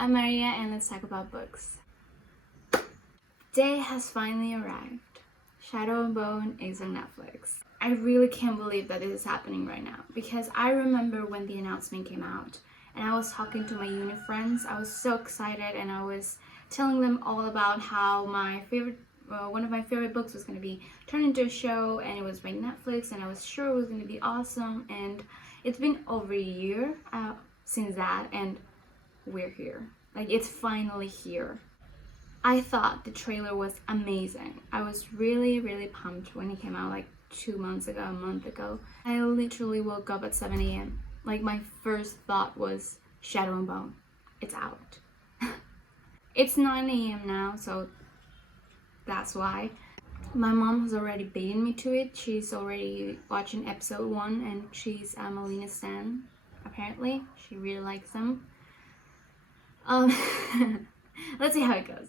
I'm Maria and let's talk about books. Day has finally arrived. Shadow and Bone is on Netflix. I really can't believe that this is happening right now because I remember when the announcement came out and I was talking to my uni friends. I was so excited and I was telling them all about how one of my favorite books was going to be turned into a show, and it was by Netflix, and I was sure it was going to be awesome. And it's been over a year since that, and we're here. Like, it's finally here. I thought the trailer was amazing. I was really pumped when it came out like 2 months ago, a month ago. I literally woke up at 7 a.m. Like, my first thought was Shadow and Bone. It's out. It's 9 a.m. now, so that's why. My mom has already baited me to it. She's already watching episode 1 and she's a Melina stan, apparently. She really likes them. Let's see how it goes.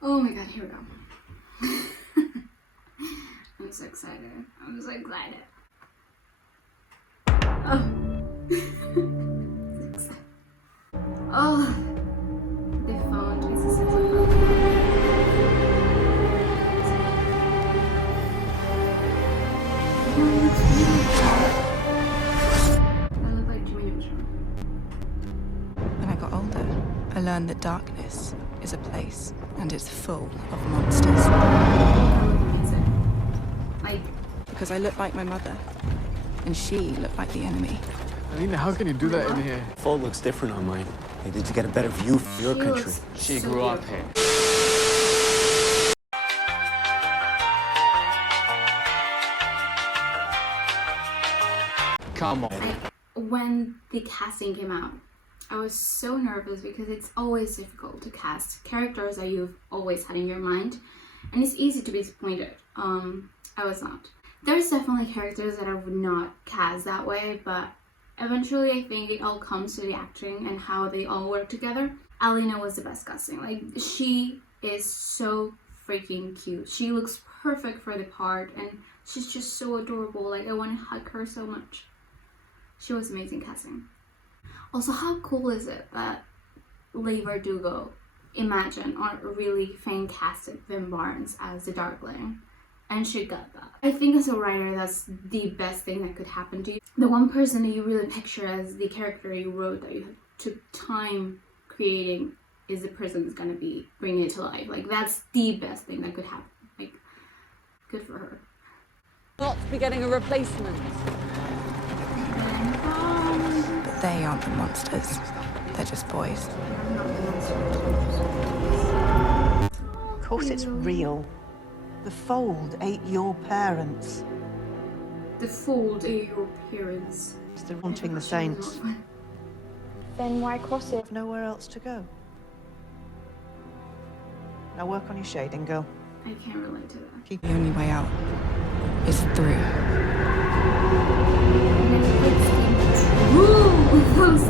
Oh my god, here we go. I'm so excited. I'm so excited. Oh. Oh, the phone is so fun. I look like Jimmy Neutron. When I got older, I learned that darkness is a place, and it's full of monsters. I look amazing. Like, Because I look like my mother, and she looked like the enemy. Alina, how can you do that in here? Phone looks different on mine. Hey, did you get a better view for your she country? looks She so grew up beautiful. here. Come on. When the casting came out, I was so nervous because it's always difficult to cast characters that you've always had in your mind, and it's easy to be disappointed. I was not. There's definitely characters that I would not cast that way, but eventually I think it all comes to the acting and how they all work together. Alina was the best casting. Like, she is so freaking cute. She looks perfect for the part and she's just so adorable. Like, I want to hug her so much. She was amazing casting. Also, how cool is it that Leigh Bardugo, Imagine, or really fan casted Vin Barnes as the Darkling, and she got that. I think as a writer, that's the best thing that could happen to you. The one person that you really picture as the character you wrote that you took time creating is the person that's gonna be bringing it to life. Like, that's the best thing that could happen. Like, good for her. Not be getting a replacement. But they aren't the monsters. They're just boys. Of course it's real. The Fold ate your parents. The Fold are your parents. They're haunting the saints. Then why cross it? Nowhere else to go. Now work on your shading, girl. I can't relate to that. The only way out is through. With those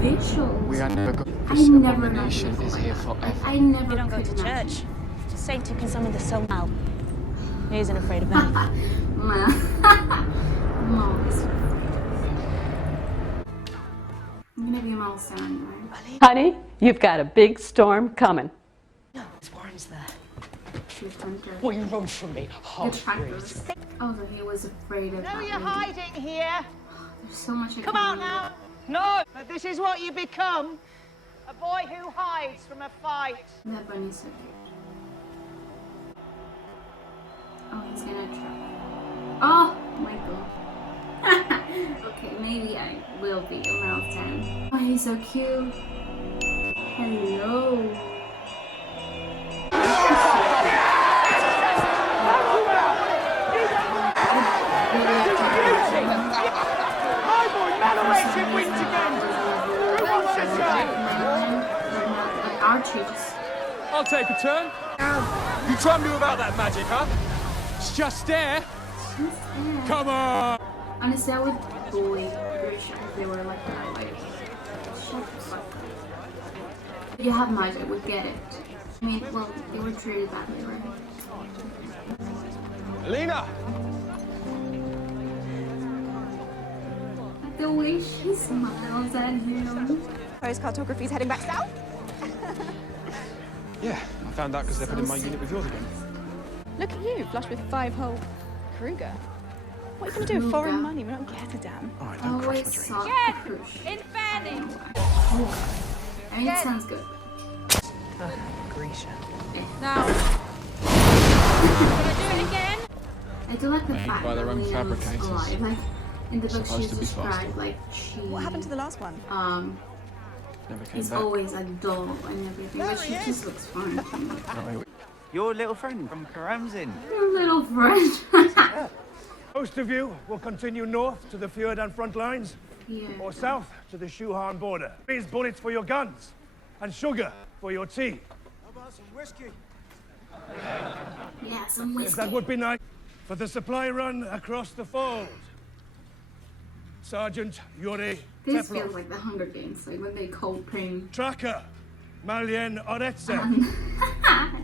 visuals. We are never going. I This never abomination imagined is before here that. forever. I never You don't go could to imagine. church. Saint who can summon the soul out. He isn't afraid of them. Mom is I'm gonna be a milestone, right? Honey, you've got a big storm coming. Miss Warren's there. She's done good. Will you run from me? The trackers. Oh, so he was afraid of that No, you're lady. hiding here. There's so much I Come can out remember. now. No, but this is what you become. A boy who hides from a fight. That bunny's so cute. Oh, he's gonna try. Oh my god. Okay, maybe I will be a milestone. Oh, he's so cute. Hello. My boy, Manoletti wins again. Who wants to say? Archie just... I'll take a turn. You tell me about that magic, huh? It's just there. Come on. Honestly, I would bully Grisha if they were like that. Like, shut the fuck up. If you have magic, I would get it. I mean, well, they were treated badly, right? Alina. The way she smiles at him. Post cartography's heading back south. Yeah, I found out because they're putting my unit with yours again. Look at you, flush with 5 whole Kruger. What are you going to do with foreign money? We don't get a damn. All right, don't crush my Always dreams. sought the push. I mean, it sounds good. Grisha. I do like the fact by that their own Lena looks fabricators. alive. Like in the book, Supposed she's to be described faster. like she What happened to the last one? Never came is back. always like dull and everything, but she just looks fine. Your little friend from Karamzin. Your little friend. Most of you will continue north to the Fjordan front lines, Yeah. or south to the Shuhan border. These bullets for your guns, and sugar for your tea. How about some whiskey? Yeah, some Yes, whiskey. that would be nice. For the supply run across the fold. Sergeant Yuri This Teplov. feels like the Hunger Games, like when they cold cream. Tracker Malien Oretsev.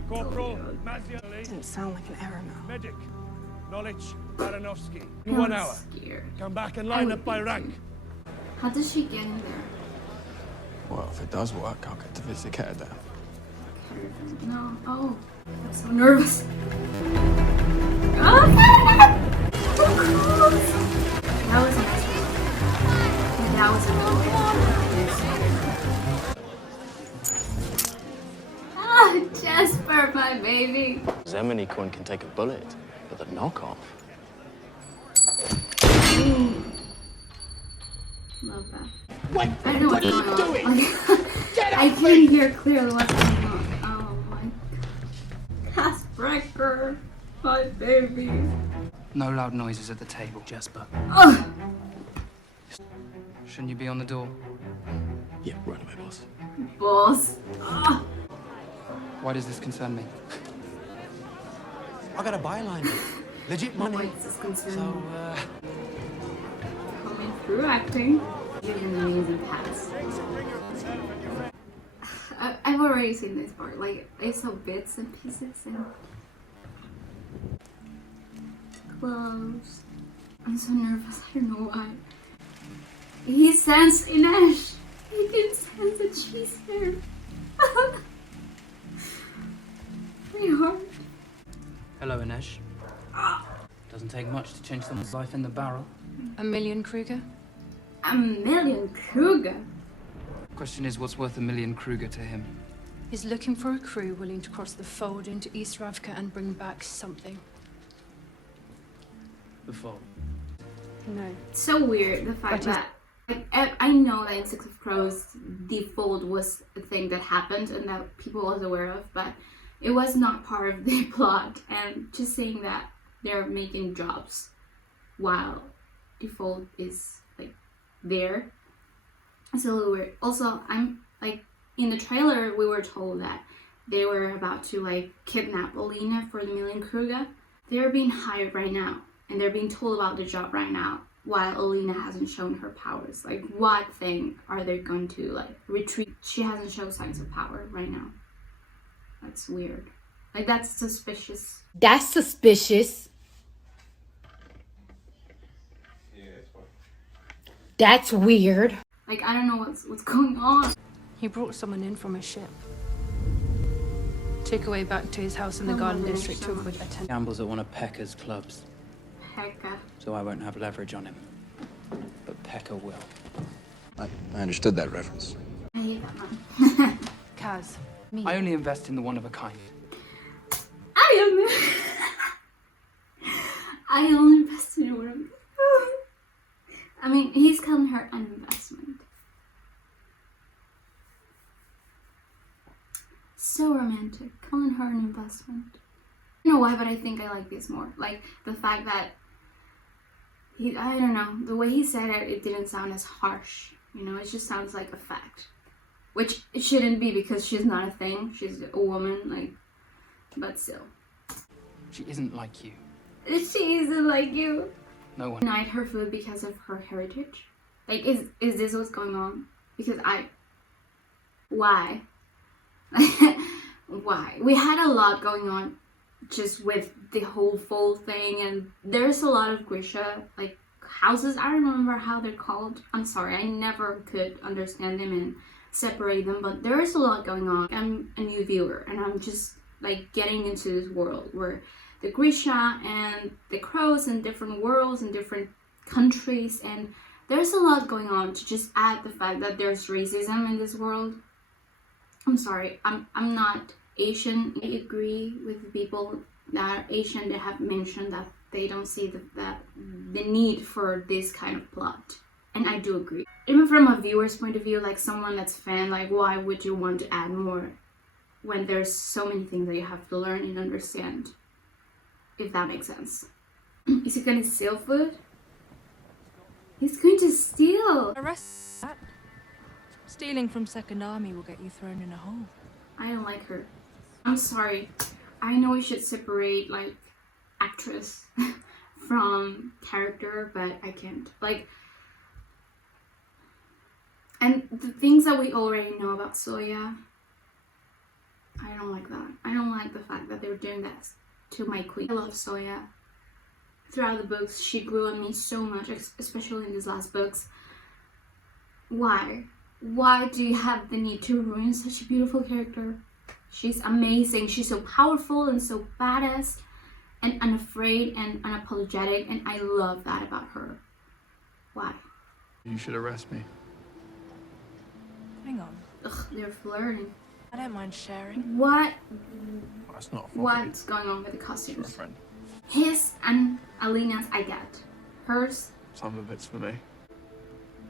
Corporal Maziali. Didn't sound like an error now. Medic Knowledge Baranovsky. I'm 1 hour. scared. Come back and line up by rank. How does she get in there? Well, if it does work, I'll get to visit Ketterdam. No. Oh, I'm so nervous. Oh, so close. That was a nice one. That was a really good one. Ah, Jasper, my baby. Zemini coin can take a bullet, but the knockoff. Love that. What? I know what's going on. Like, I can't hear clearly what's going on. Oh my God. Casbreaker, my baby. No loud noises at the table, Jasper. Oh, Shouldn't you be on the door? Yeah, right away, boss. boss. Ah. Why does this concern me? I got a byline. Legit money. Why is this concerned? So, Coming through acting. You're an amazing pass. I've already seen this part. Like, I saw bits and pieces and close. I'm so nervous. I don't know why. He sends Inesh. He can sense that she's there. My heart. Hello, Inesh. Doesn't take much to change someone's life in the barrel. A million Kruger? A million Kruger. Question is, what's worth 1 million Kruger to him? He's looking for a crew willing to cross the fold into East Ravka and bring back something. The fold. No. It's so weird the fact But that like, I know that in Six of Crows the fold was a thing that happened and that people was aware of, but it was not part of the plot. And just saying that they're making jobs while the fold is like there, it's a little weird. Also, I'm like in the trailer we were told that they were about to like kidnap Alina for the 1 million Kruger. They're being hired right now. And they're being told about the job right now while Alina hasn't shown her powers. Like, what thing are they going to, like, retreat? She hasn't shown signs of power right now. That's weird. Like, that's suspicious. That's suspicious. That's weird. Like, I don't know what's going on. He brought someone in from a ship. Took away back to his house in the Garden District to avoid attention. Gambles at one of Pekka's clubs, Pekka. so I won't have leverage on him. But Pekka will. I understood that reference. I hate that man. Kaz, me. I only invest in the one of a kind. I only invested in one of them. I mean, he's calling her an investment. So romantic, calling her an investment. I don't know why, but I think I like this more. Like, the fact that I don't know, the way he said it, it didn't sound as harsh. You know, it just sounds like a fact. Which it shouldn't be because she's not a thing. She's a woman, like, but still. She isn't like you. She isn't like you. No one. Denied her food because of her heritage. Like, is this what's going on? Because why? Why? We had a lot going on just with the whole fold thing, and there's a lot of Grisha, like houses. I don't remember how they're called. I'm sorry, I never could understand them and separate them, but there is a lot going on. I'm a new viewer and I'm just like getting into this world where the Grisha and the crows and different worlds and different countries, and there's a lot going on. To just add the fact that there's racism in this world. I'm sorry, I'm not Asian. I agree with the people that are Asian that have mentioned that they don't see the need for this kind of plot. And I do agree. Even from a viewer's point of view, like someone that's a fan, like why would you want to add more when there's so many things that you have to learn and understand? If that makes sense. Is he gonna steal food? He's going to steal! Arrest that. Stealing from Second Army will get you thrown in a hole. I don't like her. I'm sorry. I know we should separate like actress from character, but I can't. Like, and the things that we already know about Soya, I don't like that. I don't like the fact that they're doing that to my queen. I love Soya. Throughout the books, she grew on me so much, especially in these last books. Why? Why do you have the need to ruin such a beautiful character? She's amazing. She's so powerful and so badass and unafraid and unapologetic, and I love that about her. Why? You should arrest me. Hang on. Ugh, they're flirting. I don't mind sharing. What? That's not What's going on with the for a costumes? friend. His and Alina's I get. Hers, Some of it's for me.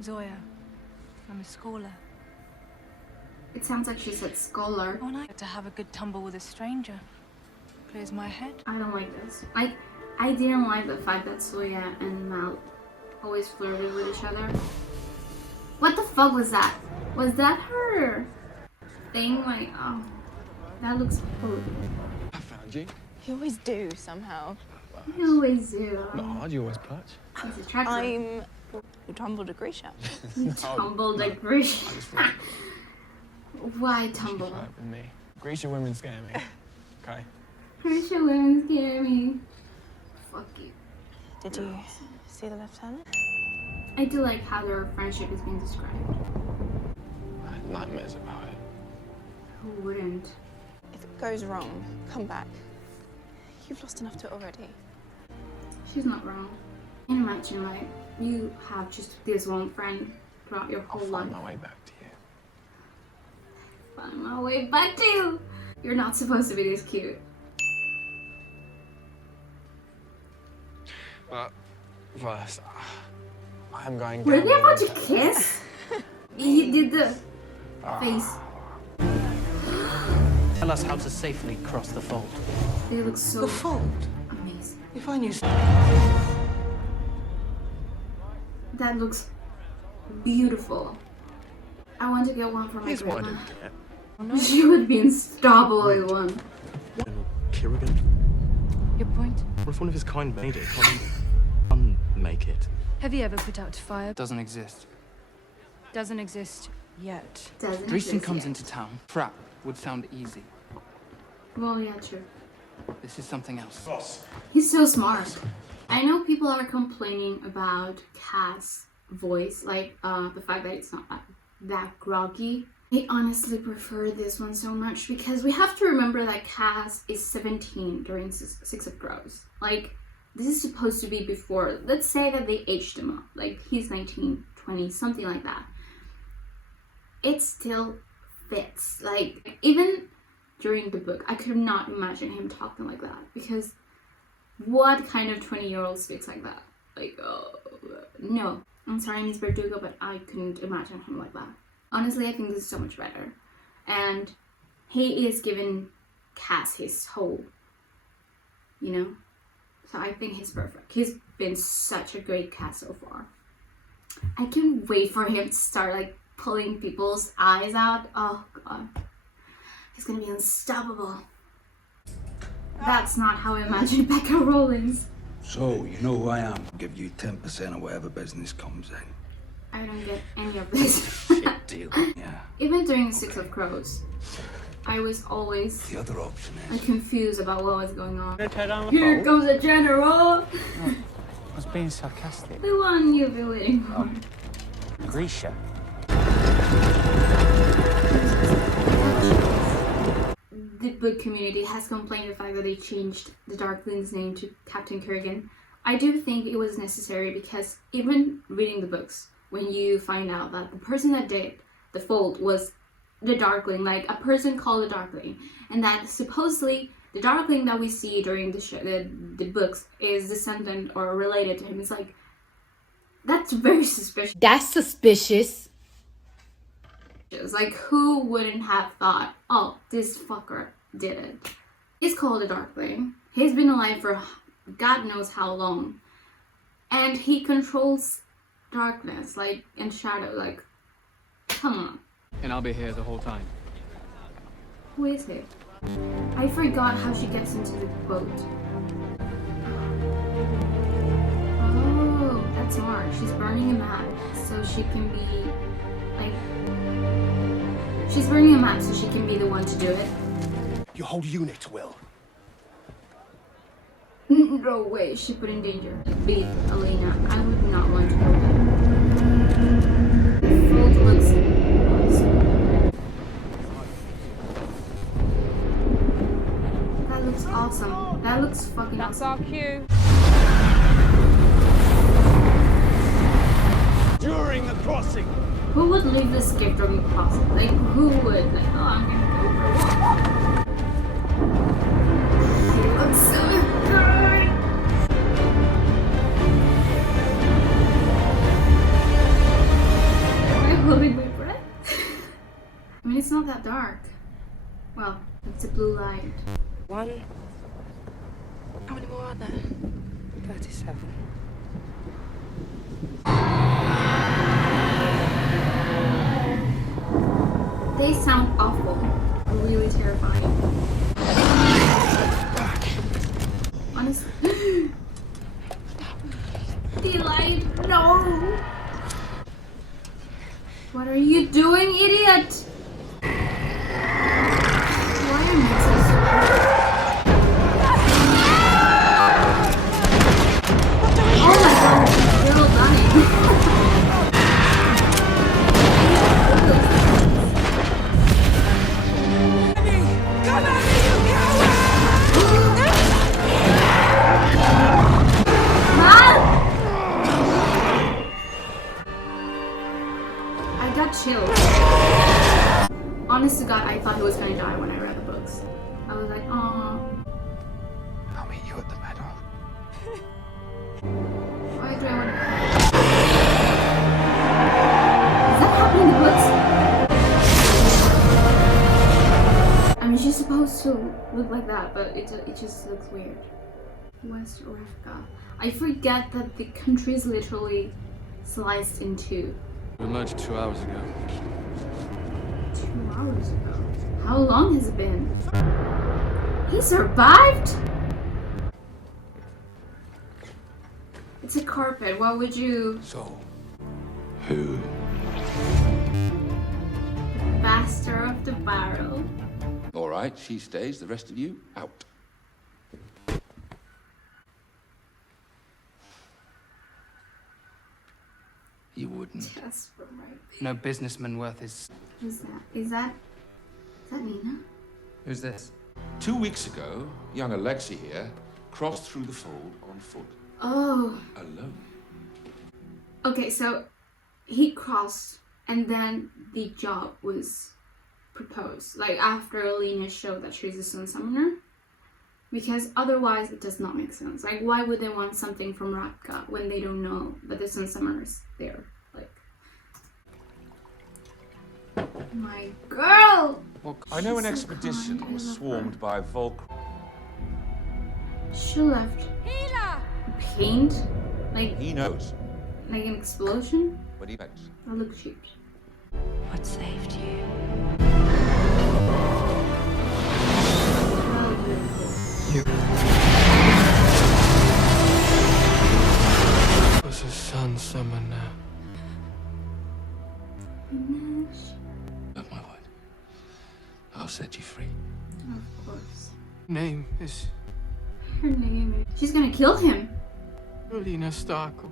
Zoya, I'm a scholar. it sounds like she said scholar. When I get to have a good tumble with a stranger, clears my head. I don't like this. I didn't like the fact that Soya and Mal always flirted with each other. What the fuck was that? Was that her thing? Like, oh, that looks cool. I found you. You always do, somehow. You always do. Not hard, you always perch. He's attractive. I'm... You tumbled a Grisha. Tumbled a Grisha. Why tumble? With me. Grisha women scare me. Okay. Grisha women scare me. Fuck you. Did you see the lieutenant? I do like how their friendship is being described. I had nightmares about it. Who wouldn't? If it goes wrong, come back. You've lost enough to it already. She's not wrong. And imagine, like, you have just this one friend throughout your whole I'll life. find my way back to you. Find my way back to you! You're not supposed to be this cute. But first, I am going Were down they about the to road. kiss? He did the face. Tell us how to safely cross the fold. They look so The fold? amazing. If I knew... That looks beautiful. I want to get one for my Here's what I grandma. didn't get. She would be unstoppable with one. General Kirigan? Your point? What if one of his kind made it? Unmake it. Have you ever put out fire? Doesn't exist. Doesn't exist yet. Doesn't Dreesen exist comes yet. into town. Trap would sound easy. Well, yeah, true. This is something else. He's so smart. I know people are complaining about Cass' voice, like the fact that it's not that groggy. I honestly prefer this one so much because we have to remember that Cass is 17 during Six of Crows. Like, this is supposed to be before. Let's say that they aged him up. Like, he's 19, 20, something like that. It still fits. Like, even during the book, I could not imagine him talking like that because what kind of 20-year-old speaks like that? Like, oh, no. I'm sorry, Miss Verdugo, but I couldn't imagine him like that. Honestly, I think this is so much better. And he is giving Cass his whole, you know? So I think he's perfect. He's been such a great Cass so far. I can't wait for him to start, like, pulling people's eyes out. Oh, God. He's gonna be unstoppable. That's not how I imagined Becca Rollins. So, you know who I am. Give you 10% of whatever business comes in. I don't get any of this. Shit deal. Yeah. Even during Six of Crows, I was always The other option is... confused about what was going on. Go tear down the Here fold. comes the general! I was being sarcastic. The one you've been waiting for. Grisha. The book community has complained the fact that they changed the Darkling's name to Captain Kurgan. I do think it was necessary because even reading the books, when you find out that the person that did the Fold was the Darkling, like a person called the Darkling, and that supposedly the Darkling that we see during the books is descendant or related to him, it's like, that's very suspicious. That's suspicious. Like, who wouldn't have thought, oh, this fucker did it? He's called a Darkling. He's been alive for God knows how long. And he controls darkness, like, and shadow, like, come on. And I'll be here the whole time. Who is he? I forgot how she gets into the boat. Oh, that's smart. She's burning a map so she can be, like, she's burning a map so she can be the one to do it. Your whole unit will. No way, she put in danger. Beat Alina. I would not want to go there. Fold looks awesome. That looks awesome. That looks fucking That's awesome. our cue. During the crossing. Who would leave this gift during the crossing? Like, who would? Like, oh, I'm gonna go for a walk. It looks so good. Am I holding my breath? I mean, it's not that dark. Well, it's a blue light. One. How many more are there? 37. They sound awful. Really terrifying. Honestly. The light, no! What are you doing, idiot? Why am I so stupid? Oh my god, they're all dying. I got chills. Honest to God, I thought he was gonna die when I read the books. I was like, oh. I'll meet you at the meadow. Why do I want to? Is that happening in the books? I mean, she's supposed to look like that, but it just looks weird. West Rafka. I forget that the country is literally sliced in two. We emerged 2 hours ago. 2 hours ago? How long has it been? He survived? It's a carpet. What would you... So, who? Master of the barrel. All right, she stays. The rest of you, out. You wouldn't. That's right. No businessman worth his... Is that Nina? Who's this? 2 weeks ago, young Alexei here crossed through the fold on foot. Oh. Alone. Okay, so he crossed and then the job was proposed. Like after Alina showed that she's a Sun Summoner. Because otherwise it does not make sense. Like why would they want something from Radka when they don't know that the Sun Summoner's there? Like... My girl! I know an She's so expedition kind. I was love swarmed her. by Volk. She left paint? Like He knows, an explosion? but he went. That looks cheap. What saved you? Well, beautiful. Was a Sun Summoner. Of my word. I'll set you free. Of course. Name is... Her name is... She's gonna kill him. Alina Starkov.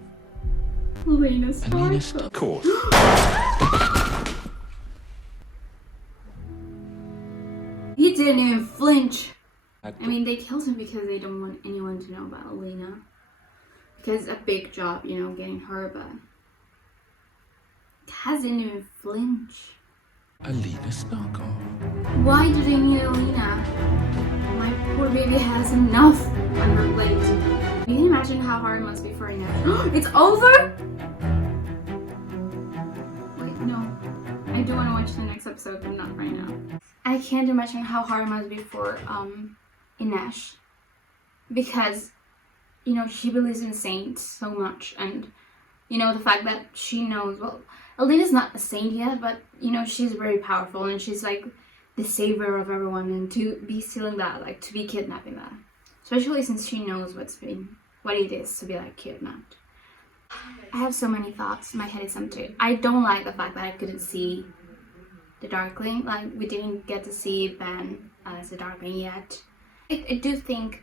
Alina Alina Starkov. Starkov. He didn't even flinch. I mean, they killed him because they don't want anyone to know about Alina. Because it's a big job, you know, getting her, but Kaz didn't even flinch. Alina Starkov. Why do they need Alina? My poor baby has enough on her plate. You can imagine how hard it must be for Inej. It's over? Wait, no. I do want to watch the next episode, but not right now. I can't imagine how hard it must be for Inej. Because, you know, she believes in saints so much, and, you know, the fact that she knows, well, Alina's not a saint yet, but, you know, she's very powerful, and she's like the savior of everyone, and to be stealing that, like, to be kidnapping that, especially since she knows what it is to be like kidnapped. I have so many thoughts. My head is empty. I don't like the fact that I couldn't see the Darkling. Like, we didn't get to see Ben as the Darkling yet. I do think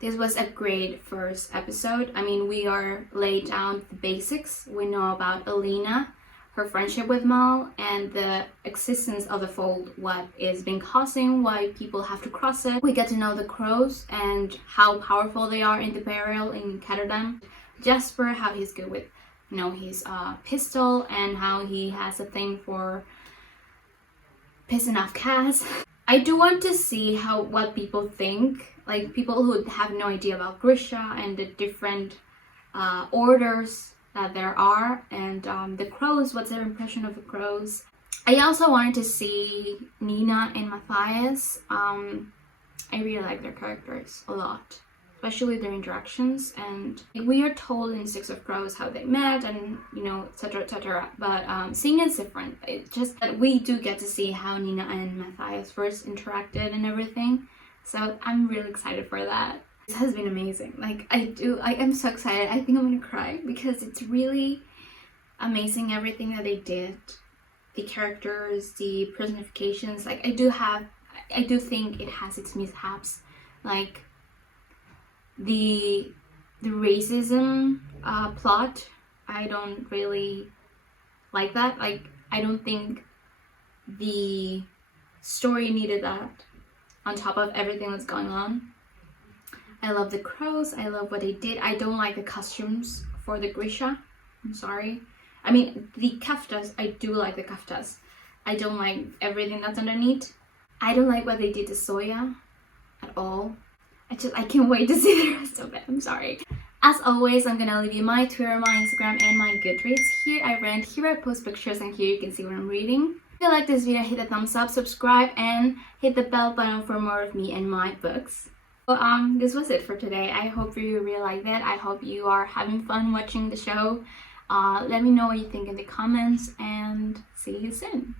this was a great first episode. I mean, we are laid down the basics. We know about Alina, her friendship with Mal, and the existence of the Fold, what is been causing, why people have to cross it. We get to know the crows and how powerful they are in the burial in Ketterdam. Jasper, how he's good with, you know, his pistol, and how he has a thing for pissing off Kaz. I do want to see what people think, like people who have no idea about Grisha and the different orders that there are, and the crows, what's their impression of the crows. I also wanted to see Nina and Matthias. I really like their characters a lot, especially their interactions, and we are told in Six of Crows how they met, and, you know, etc, etc, but seeing it's different. It's just that we do get to see how Nina and Matthias first interacted and everything, so I'm really excited for that. This has been amazing. Like, I am so excited. I think I'm gonna cry because it's really amazing everything that they did. The characters, the personifications. Like, I do think it has its mishaps. Like, the racism plot, I don't really like that. Like, I don't think the story needed that on top of everything that's going on. I love the crows. I love what they did. I don't like the costumes for the Grisha. I'm sorry. I mean, the kaftas, I do like the kaftas. I don't like everything that's underneath. I don't like what they did to Soya at all. I can't wait to see the rest of it. I'm sorry. As always, I'm gonna leave you my Twitter, my Instagram, and my Goodreads. Here I rant, here I post pictures, and here you can see what I'm reading. If you like this video, hit the thumbs up, subscribe, and hit the bell button for more of me and my books. So, this was it for today. I hope you really liked it. I hope you are having fun watching the show. Let me know what you think in the comments, and see you soon.